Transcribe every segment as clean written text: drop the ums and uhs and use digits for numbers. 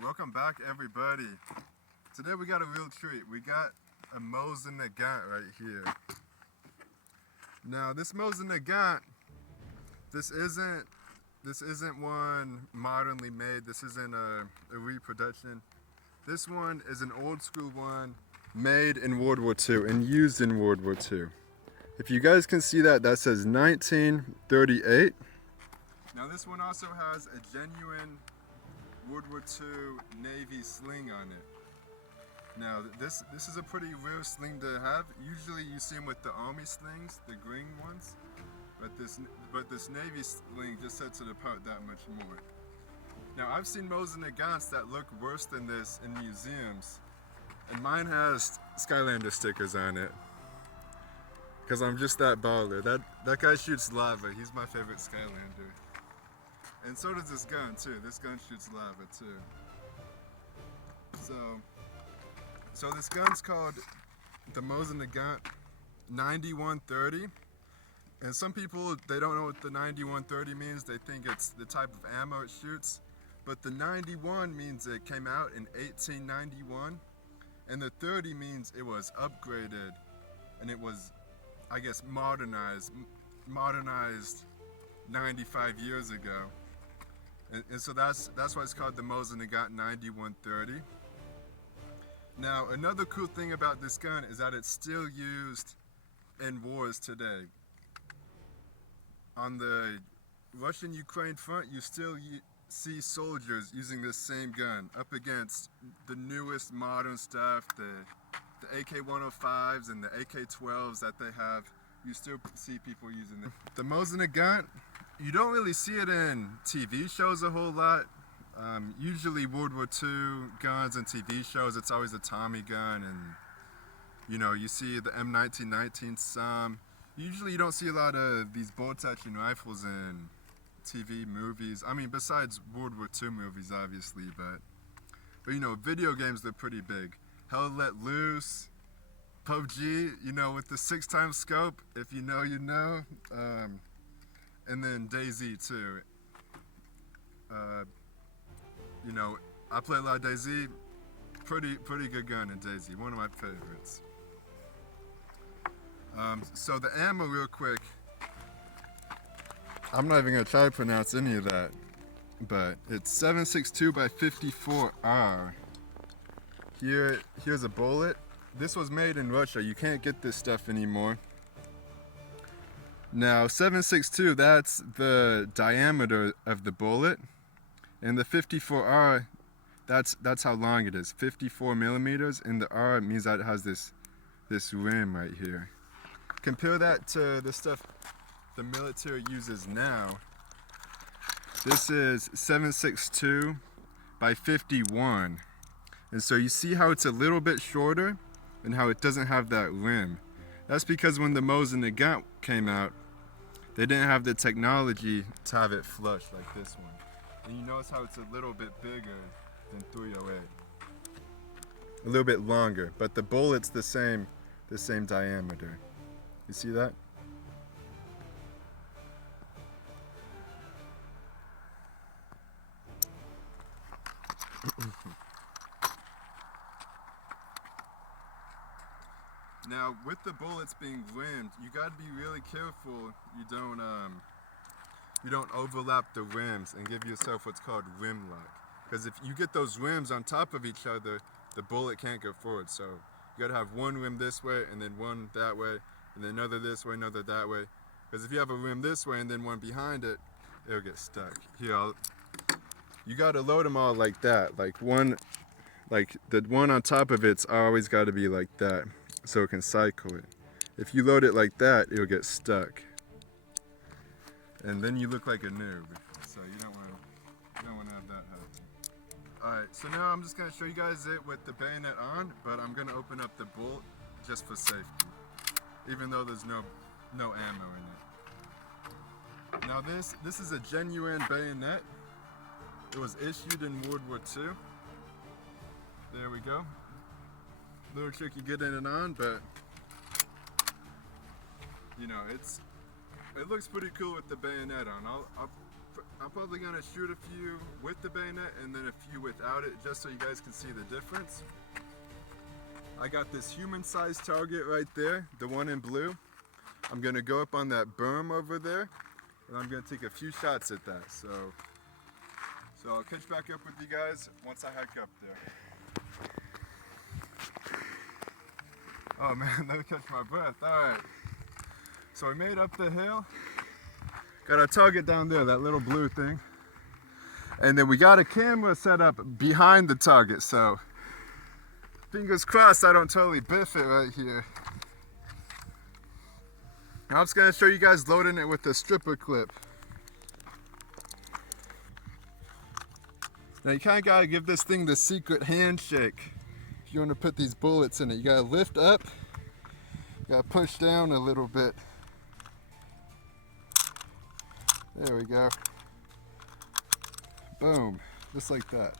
Alright, welcome back everybody. Today we got a real treat. We got a Mosin Nagant right here. Now this Mosin Nagant, this isn't one modernly made. This isn't a reproduction. This one is an old school one made in World War II and used in World War II. If you guys can see that, that says 1938. Now this one also has a genuine World War II Navy sling on it. Now this is a pretty rare sling to have. Usually you see them with the army slings, the green ones, but this Navy sling just sets it apart that much more. Now I've seen Mosin Nagants that look worse than this in museums, and mine has Skylander stickers on it. Because I'm just that baller. That guy shoots lava. He's my favorite Skylander. And so does this gun too. This gun shoots lava too. So this gun's called the Mosin Nagant 9130. And some people, they don't know what the 9130 means. They think it's the type of ammo it shoots. But the 91 means it came out in 1891. And the 30 means it was upgraded. And it was, I guess, modernized 95 years ago. And so that's why it's called the Mosin Nagant 9130. Now, another cool thing about this gun is that it's still used in wars today. On the Russian-Ukraine front, you still see soldiers using this same gun up against the newest modern stuff, the AK-105s and the AK-12s that they have. You still see people using them. The Mosin Nagant, you don't really see it in TV shows a whole lot. Usually World War II guns and TV shows, it's always a Tommy gun, and you know, you see the M1919 some. Usually you don't see a lot of these bolt-action rifles in TV movies. I mean, besides World War II movies, obviously, but you know, video games, they're pretty big. Hell Let Loose, PUBG, you know, with the 6x scope, if you know, you know. And then DayZ too. You know, I play a lot of DayZ. Pretty good gun in DayZ. One of my favorites. So the ammo, real quick. I'm not even gonna try to pronounce any of that, but it's 7.62 by 54R. Here's a bullet. This was made in Russia. You can't get this stuff anymore. Now 7.62, that's the diameter of the bullet, and the 54R, that's how long it is, 54 millimeters, and the R means that it has this rim right here. Compare that to the stuff the military uses now. This is 7.62 by 51, and so you see how it's a little bit shorter and how it doesn't have that rim. That's because when the Mosin Nagant came out, they didn't have the technology to have it flush like this one. And you notice how it's a little bit bigger than 308. A little bit longer, but the bullet's the same diameter. You see that? Now, with the bullets being rimmed, you gotta be really careful you don't overlap the rims and give yourself what's called rim lock. Because if you get those rims on top of each other, the bullet can't go forward. So you gotta have one rim this way and then one that way, and then another this way, another that way. Because if you have a rim this way and then one behind it, it'll get stuck. Here, you gotta load them all like that. Like the one on top of it's always gotta be like that, so it can cycle it. If you load it like that, it'll get stuck. And then you look like a noob. So you don't want to have that happen. Alright, so now I'm just going to show you guys it with the bayonet on, but I'm going to open up the bolt just for safety, even though there's no ammo in it. Now this is a genuine bayonet. It was issued in World War II. There we go. Little tricky getting it on, but you know, it looks pretty cool with the bayonet on. I'm probably gonna shoot a few with the bayonet and then a few without it, just so you guys can see the difference. I got this human-sized target right there, the one in blue. I'm gonna go up on that berm over there, and I'm gonna take a few shots at that. So I'll catch back up with you guys once I hike up there. Oh man, let me catch my breath. All right. So we made up the hill. Got our target down there, that little blue thing. And then we got a camera set up behind the target, so fingers crossed I don't totally biff it right here. I'm just gonna show you guys loading it with a stripper clip. Now you kinda gotta give this thing the secret handshake. If you wanna put these bullets in it, you gotta lift up, you gotta push down a little bit. There we go. Boom, just like that.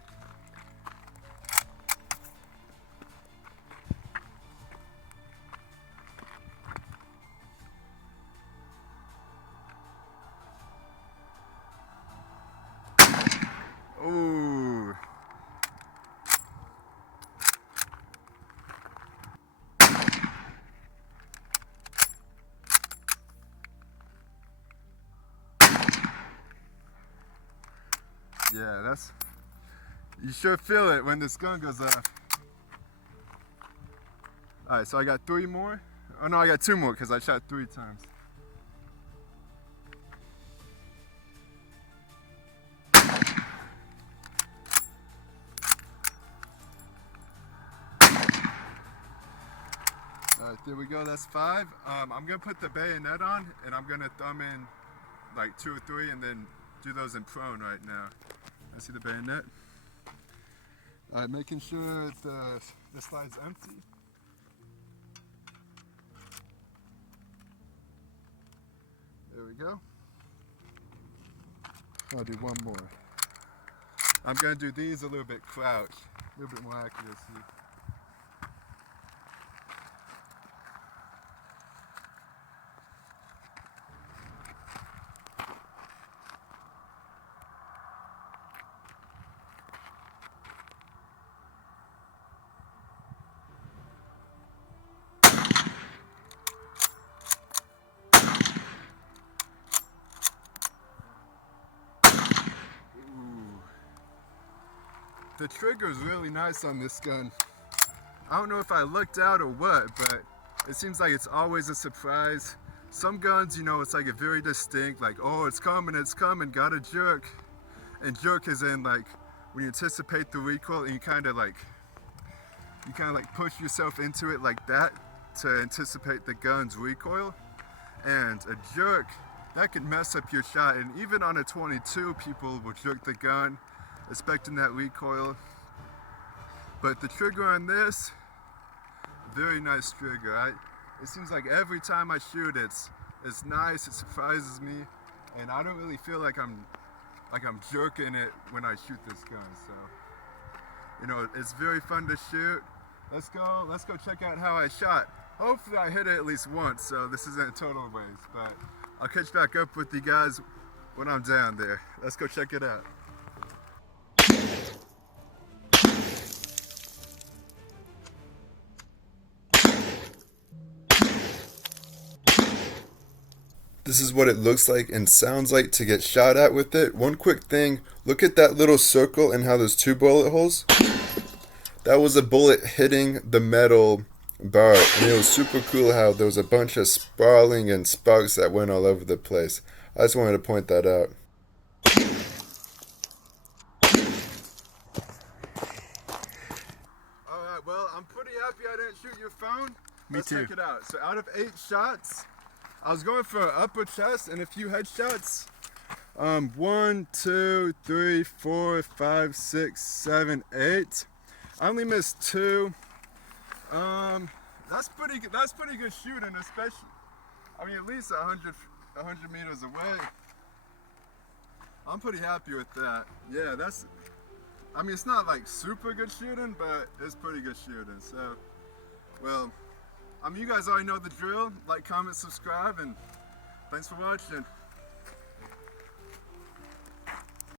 Ooh. Yeah, that's, you sure feel it when this gun goes off. Alright, so I got 3 more. Oh no, I got 2 more because I shot 3 times. Alright, there we go, that's 5. I'm gonna put the bayonet on and I'm gonna thumb in like 2 or 3 and then do those in prone right now. I see the bayonet. Alright, making sure the slide's empty. There we go. I'll do 1 more. I'm gonna do these a little bit crouched, a little bit more accuracy. The trigger is really nice on this gun. I don't know if I looked out or what, but it seems like it's always a surprise. Some guns, you know, it's like a very distinct, like, oh, it's coming, gotta jerk. And jerk is in like, when you anticipate the recoil and you kind of like push yourself into it like that to anticipate the gun's recoil. And a jerk, that can mess up your shot. And even on a 22, people will jerk the gun, expecting that recoil. But the trigger on this, very nice trigger. It seems like every time I shoot, it's nice, it surprises me, and I don't really feel like I'm jerking it when I shoot this gun. So, you know, it's very fun to shoot. Let's go check out how I shot. Hopefully I hit it at least once, so this isn't a total waste, but I'll catch back up with you guys when I'm down there. Let's go check it out. This is what it looks like and sounds like to get shot at with it. One quick thing, look at that little circle and how there's 2 bullet holes. That was a bullet hitting the metal bar, and it was super cool how there was a bunch of sprawling and sparks that went all over the place. I just wanted to point that out. Alright, well, I'm pretty happy I didn't shoot your phone. Let's check it out. So out of 8 shots, I was going for an upper chest and a few headshots. 1, 2, 3, 4, 5, 6, 7, 8. I only missed 2. That's pretty good shooting, especially, I mean, at least 100 meters away. I'm pretty happy with that. Yeah, I mean, it's not like super good shooting, but it's pretty good shooting. So, well, I mean, you guys already know the drill. Like, comment, subscribe, and thanks for watching.